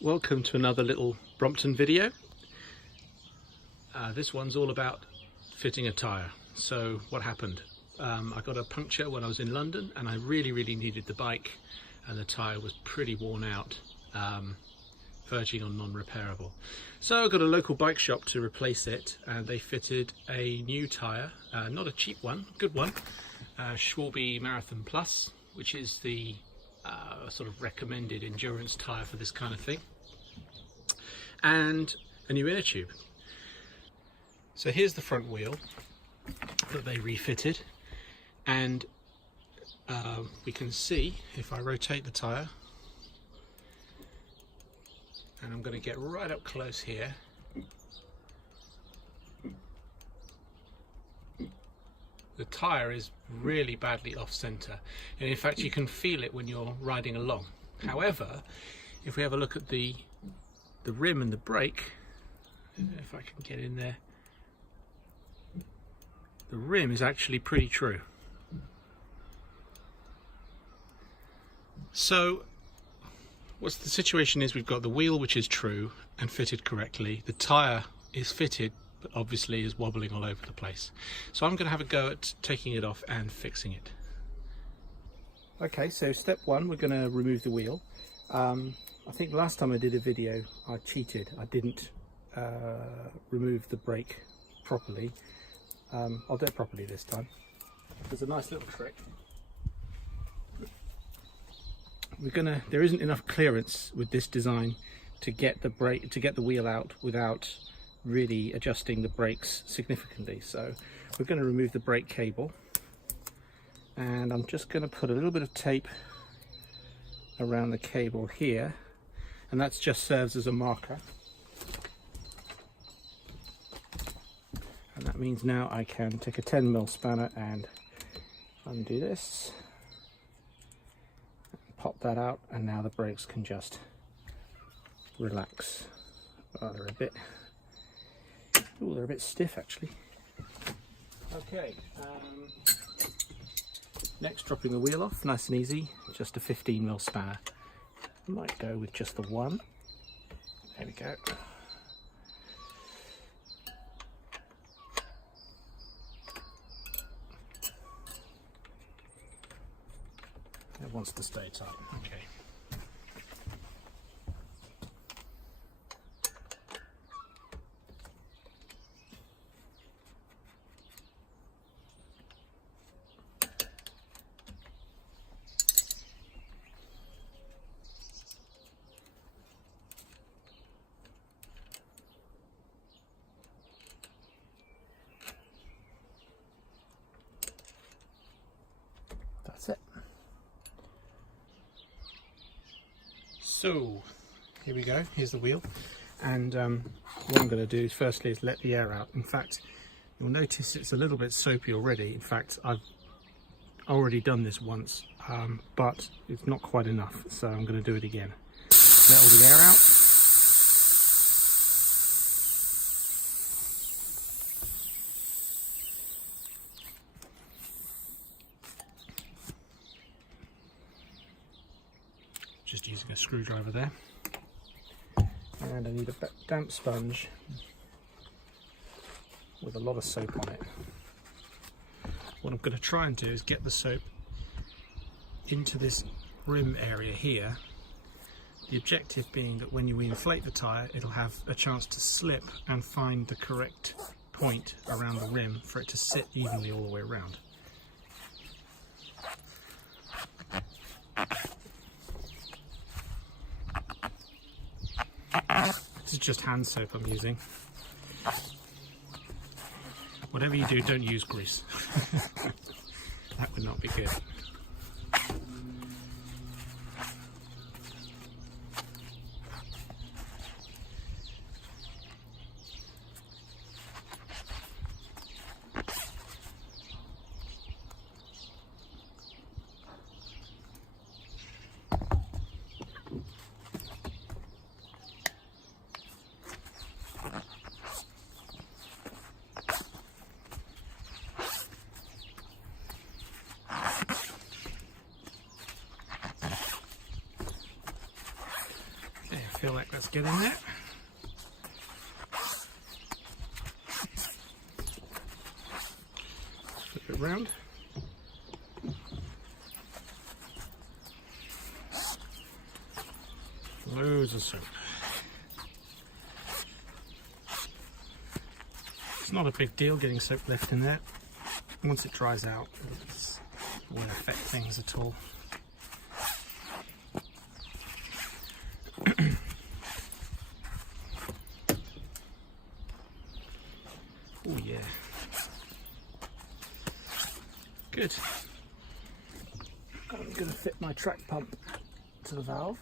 Welcome to another little Brompton video. This one's all about fitting a tyre. So what happened? I got a puncture when I was in London and I really needed the bike, and the tyre was pretty worn out, verging on non-repairable. So I got a local bike shop to replace it, and they fitted a new tyre, not a cheap one, good one, Schwalbe Marathon Plus, which is the sort of recommended endurance tyre for this kind of thing, and a new inner tube. So here's the front wheel that they refitted, and we can see, if I rotate the tyre, and I'm going to get right up close here, the tyre is really badly off centre, and in fact you can feel it when you're riding along. However, if we have a look at the rim and the brake, if I can get in there, the rim is actually pretty true. So what's the situation is, we've got the wheel which is true and fitted correctly, the tyre is fitted but obviously is wobbling all over the place. So I'm going to have a go at taking it off and fixing it. Okay, so step one, we're going to remove the wheel. I think last time I did a video I cheated. I didn't remove the brake properly. I'll do it properly this time. There's a nice little trick. There isn't enough clearance with this design to get the wheel out without really adjusting the brakes significantly. So we're going to remove the brake cable, and I'm just going to put a little bit of tape around the cable here, and that just serves as a marker. And that means now I can take a 10mm spanner and undo this, pop that out, and now the brakes can just relax. Oh, they're a bit stiff actually. Okay, next, dropping the wheel off, nice and easy, just a 15mm spanner. I might go with just the one. There we go. It wants to stay tight. Okay. That's it. So here we go, here's the wheel, and what I'm going to do firstly is let the air out. In fact, you'll notice it's a little bit soapy already. In fact, I've already done this once, but it's not quite enough, so I'm going to do it again. Let all the air out. Just using a screwdriver there, and I need a damp sponge with a lot of soap on it. What I'm going to try and do is get the soap into this rim area here, the objective being that when you inflate the tyre it'll have a chance to slip and find the correct point around the rim for it to sit evenly all the way around. This is just hand soap I'm using. Whatever you do, don't use grease. That would not be good. feel like that's getting there. Flip it round. Loads of soap. It's not a big deal getting soap left in there. Once it dries out, it won't affect things at all. Oh yeah. Good. I'm going to fit my track pump to the valve.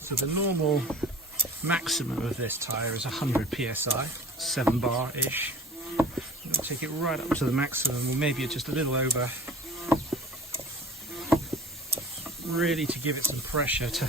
So the normal maximum of this tyre is 100 psi, 7 bar-ish. I'm going to take it right up to the maximum, or maybe just a little over, really to give it some pressure to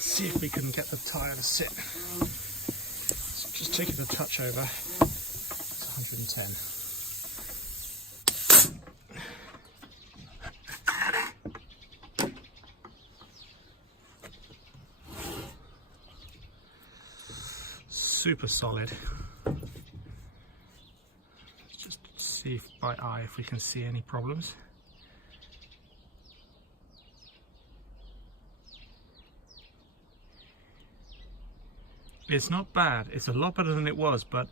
see if we can get the tyre to sit. So just take it a touch over, it's 110. Super solid. Let's just see if by eye if we can see any problems. It's not bad. It's a lot better than it was, but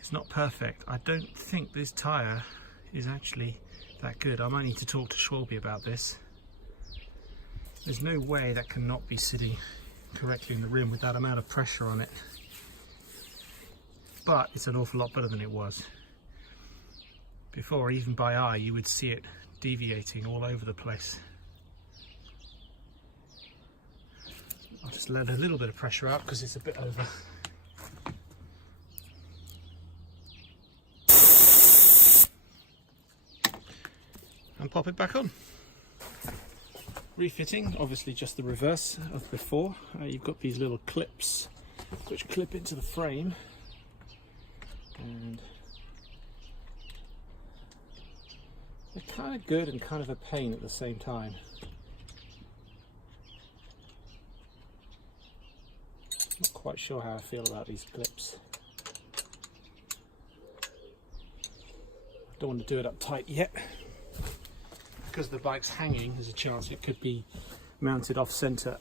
it's not perfect. I don't think this tyre is actually that good. I might need to talk to Schwalbe about this. There's no way that cannot be sitting correctly in the rim with that amount of pressure on it. But it's an awful lot better than it was. Before, even by eye, you would see it deviating all over the place. I'll just let a little bit of pressure out because it's a bit over. And pop it back on. Refitting, obviously just the reverse of before. You've got these little clips which clip into the frame. And they're kind of good and kind of a pain at the same time. Not quite sure how I feel about these clips. I don't want to do it up tight yet. Because the bike's hanging, there's a chance it could be mounted off centre.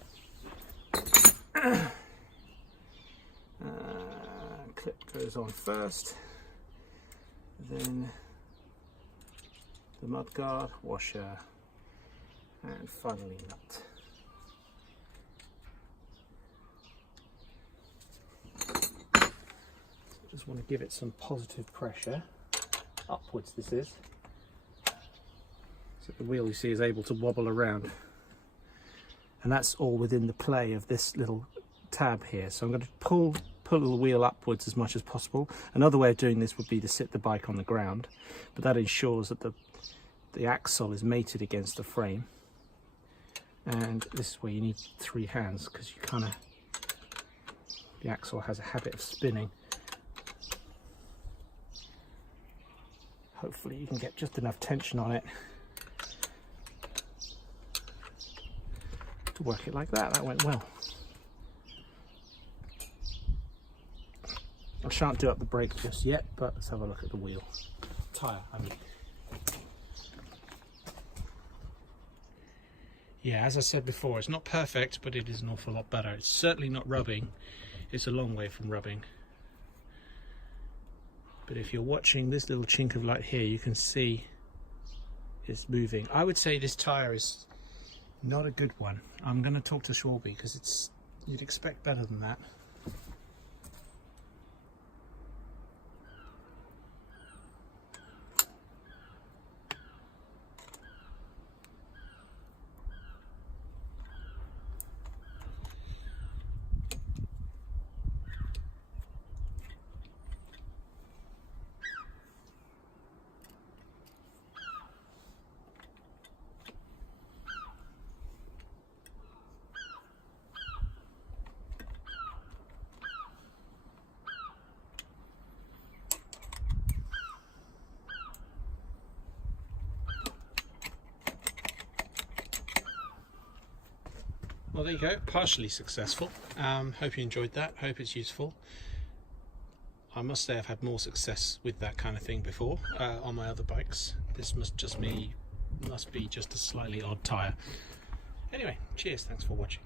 Clip goes on first, then the mudguard, washer, and finally nut. Just want to give it some positive pressure, upwards this is, so the wheel you see is able to wobble around. And that's all within the play of this little tab here. So I'm going to pull the wheel upwards as much as possible. Another way of doing this would be to sit the bike on the ground, but that ensures that the axle is mated against the frame. And this is where you need 3 hands, because you kind of, the axle has a habit of spinning. Hopefully you can get just enough tension on it to work it like that. That went well. I shan't do up the brake just yet, but let's have a look at the wheel. Tyre, I mean. Yeah, as I said before, it's not perfect, but it is an awful lot better. It's certainly not rubbing. It's a long way from rubbing. But if you're watching this little chink of light here, you can see it's moving. I would say this tyre is not a good one. I'm going to talk to Schwalbe because you'd expect better than that. Well, there you go, partially successful. Hope you enjoyed that, hope it's useful. I must say I've had more success with that kind of thing before on my other bikes. This must be just a slightly odd tyre. Anyway, cheers, thanks for watching.